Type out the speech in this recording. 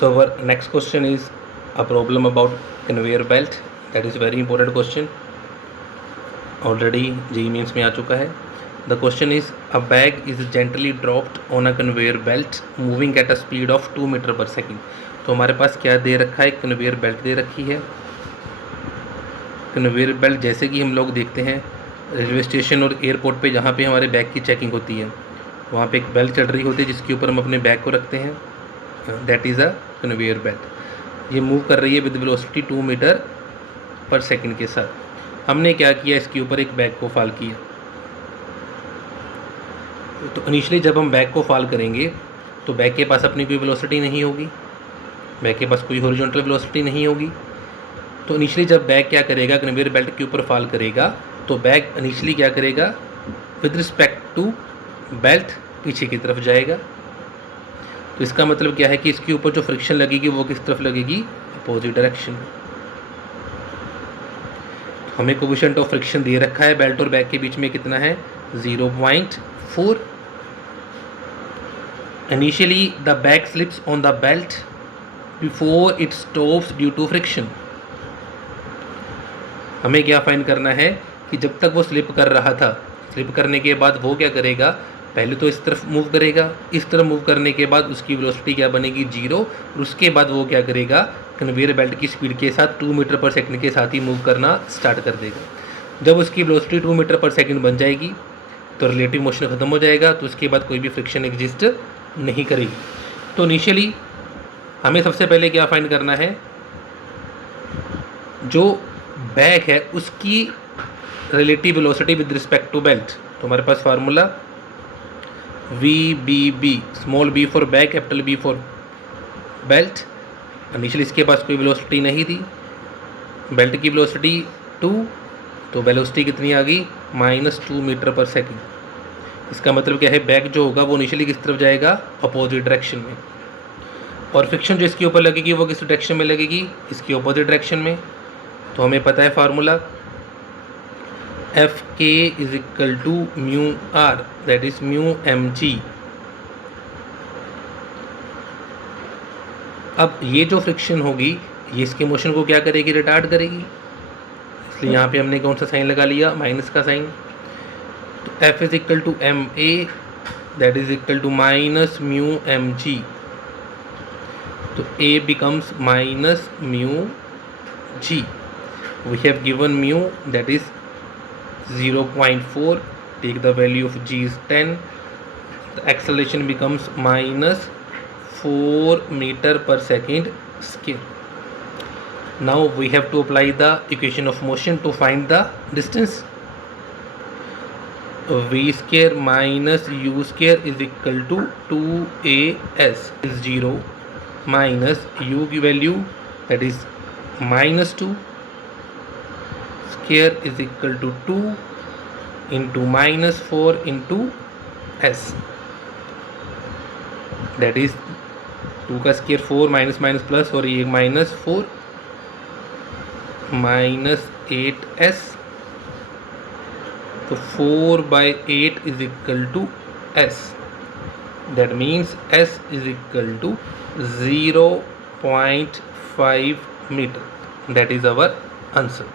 So our next question is a problem about conveyor belt. That is very important question. Already JEE Mains में आ चुका है. The question is a bag is gently dropped on a conveyor belt moving at a speed of 2 metre पर second. तो हमारे पास क्या दे रखा है, conveyor belt दे रखी है. कन्वेयर बेल्ट जैसे कि हम लोग देखते हैं रेलवे स्टेशन और एयरपोर्ट पे जहाँ पे हमारे बैग की चेकिंग होती है, वहाँ पे एक बेल्ट चढ़ रही होती है जिसके ऊपर हम अपने बैग को रखते हैं. That is a conveyor belt. ये मूव कर रही है विद वेलोसिटी 2 मीटर पर सेकंड के साथ. हमने क्या किया, इसके ऊपर एक बैग को फॉल किया. तो इनिशियली जब हम बैग को फॉल करेंगे तो बैग के पास अपनी कोई वेलोसिटी नहीं होगी, बैग के पास कोई हॉरिजॉन्टल वेलोसिटी नहीं होगी. तो इनिशियली जब बैग क्या करेगा, कन्वेयर बेल्ट के ऊपर फॉल करेगा, तो बैग इनिशियली क्या करेगा, विद रिस्पेक्ट टू बेल्ट पीछे की तरफ जाएगा. तो इसका मतलब क्या है कि इसके ऊपर जो फ्रिक्शन लगेगी वो किस तरफ लगेगी, अपोजिट डायरेक्शन में. हमें कोएफिशिएंट ऑफ फ्रिक्शन दे रखा है बेल्ट और बैग के बीच में, कितना है, 0.4. Initially the bag slips on the belt before it stops due to friction. हमें क्या फाइंड करना है कि जब तक वो स्लिप कर रहा था, स्लिप करने के बाद वो क्या करेगा, पहले तो इस तरफ मूव करेगा, इस तरफ मूव करने के बाद उसकी वेलोसिटी क्या बनेगी, 0. और उसके बाद वो क्या करेगा, कन्वेयर बेल्ट की स्पीड के साथ 2 मीटर पर सेकंड के साथ ही मूव करना स्टार्ट कर देगा. जब उसकी वेलोसिटी 2 मीटर पर सेकंड बन जाएगी तो रिलेटिव मोशन ख़त्म हो जाएगा, तो उसके बाद कोई भी फ्रिक्शन एग्जिस्ट नहीं करेगी. तो इनिशियली हमें सबसे पहले क्या फाइंड करना है, जो बैग है उसकी relative velocity with respect to belt. तो हमारे पास formula VBB, small b for bag, capital B for belt. Initially इसके पास कोई वेलोसिटी नहीं थी, बेल्ट की वेलोसिटी 2, तो वेलोसिटी कितनी आ गई, -2 मीटर पर सेकेंड. इसका मतलब क्या है, बैग जो होगा वो इनिशियली किस तरफ जाएगा, अपोजिट डायरेक्शन में. और फ्रिक्शन जो इसके ऊपर लगेगी वो किस डायरेक्शन में लगेगी, इसकी अपोजिट डायरेक्शन में. तो हमें पता है formula Fk is equal to mu R, that is mu mg. अब ये जो फ्रिक्शन होगी ये इसके मोशन को क्या करेगी, रिटार्ड करेगी. इसलिए यहाँ पे हमने कौन सा साइन लगा लिया, माइनस का साइन. तो F is equal to m a, that is equal to minus mu mg. तो A becomes minus mu g. We have given mu, that is 0.4. Take the value of g is 10. The acceleration becomes -4 meter per second square. Now we have to apply the equation of motion to find the distance. V square minus u square is equal to 2as is 0 minus u की value, that is -2 square is equal to 2 into -4 into s, that is 2 का square 4 minus minus plus, और ये -4 -8s. तो 4/8 is equal to s. That means s is equal to 0.5 meter. That is our answer.